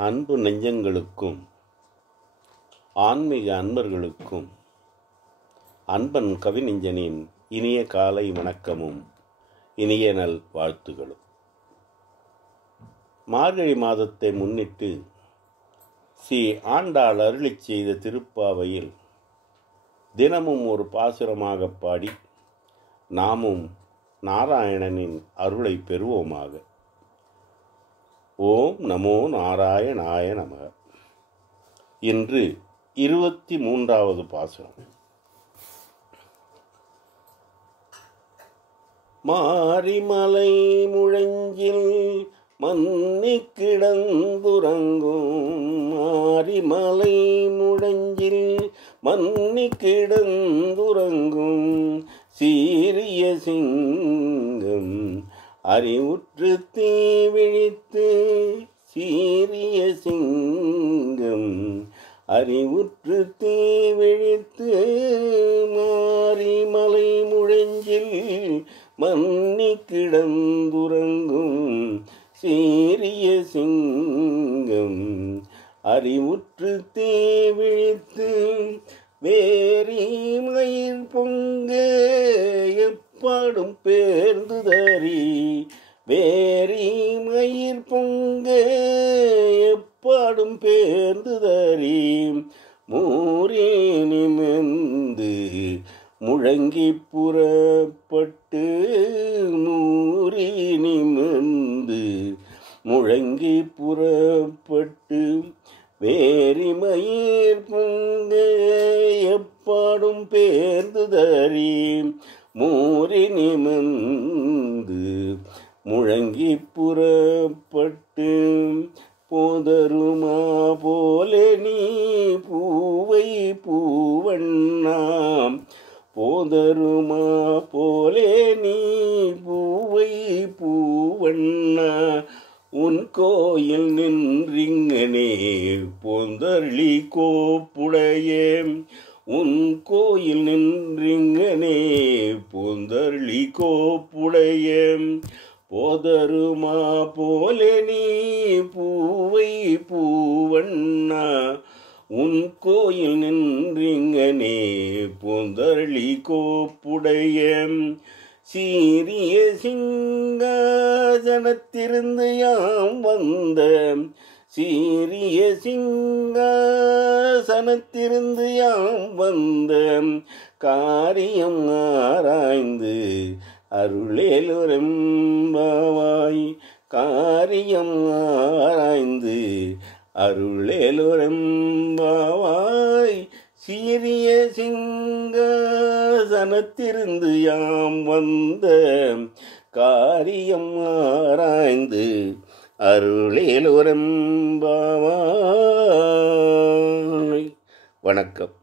அன்பு நெஞ்சங்களுக்கும் ஆன்மீக அன்பர்களுக்கும் அன்பன் கவிநெஞ்சனின் இனிய காலை வணக்கமும் இனிய நல் வாழ்த்துகளும். மார்கழி மாதத்தை முன்னிட்டு ஸ்ரீ ஆண்டாள் அருளிச் செய்த திருப்பாவையில் தினமும் ஒரு பாசுரமாக பாடி நாமும் நாராயணனின் அருளை பெறுவோமாக. ஓம் நமோ நாராயணாய நமக. இன்று 23வது பாசுரம். மாரிமலை முழஞ்சில் மன்னி கிடந்துறங்கும், மாரிமலை முழஞ்சில் மன்னி கிடந்துறங்கும் சீரிய சிங்கம் அறிவுற்று தீ விழித்து, சீரிய சிங்கம் அறிவுற்று தீ விழித்து மாரிமலை முழஞ்சில் மன்னி கிடந்துறங்கும் சீரிய சிங்கம் அறிவுற்று தீ விழித்து வேரி மயிர் பொங்க எப்பாடும் பேர்ந்துதறி, வேரி மயிர் பொங்க எப்பாடும் பேர்ந்துதறி மூரே நிமிர்ந்து முழங்கி புறப்பட்டு, மூரி நிமிர்ந்து முழங்கி புறப்பட்டு வேரி மயிர் பொங்க எப்பாடும் பேர்ந்துதறி மூரி நிமிர்ந்து முழங்கி புறப்பட்டு போதருமா போலே நீ பூவை பூவண்ணாம், போதருமா போலே நீ பூவை பூவண்ணா உன் கோயில் நின்றிங்கனே போந்தருளி கோப்புடையே, உன் கோயில் நின்றிங்கனே போந்தருளி கோப்புடையே போதருமா போலே நீ பூவை பூவண்ணா உன் கோயில் நின்றிங்கனே போந்தருளி கோப்புடைய சீரிய சிங்காசனத்திருந்து யாம் வந்த, சீரிய சிங்காசனத்திருந்து யாம் வந்த காரியம் ஆராய்ந்து அருளேலொரெம்பாவாய், காரியம் ஆராய்ந்து அருளேலொரெம்பாவாய் சீரிய சிங்காசனத்திருந்து யாம் வந்த காரியம் ஆராய்ந்து அருளேலொரெம்பாவாய். வணக்கம்.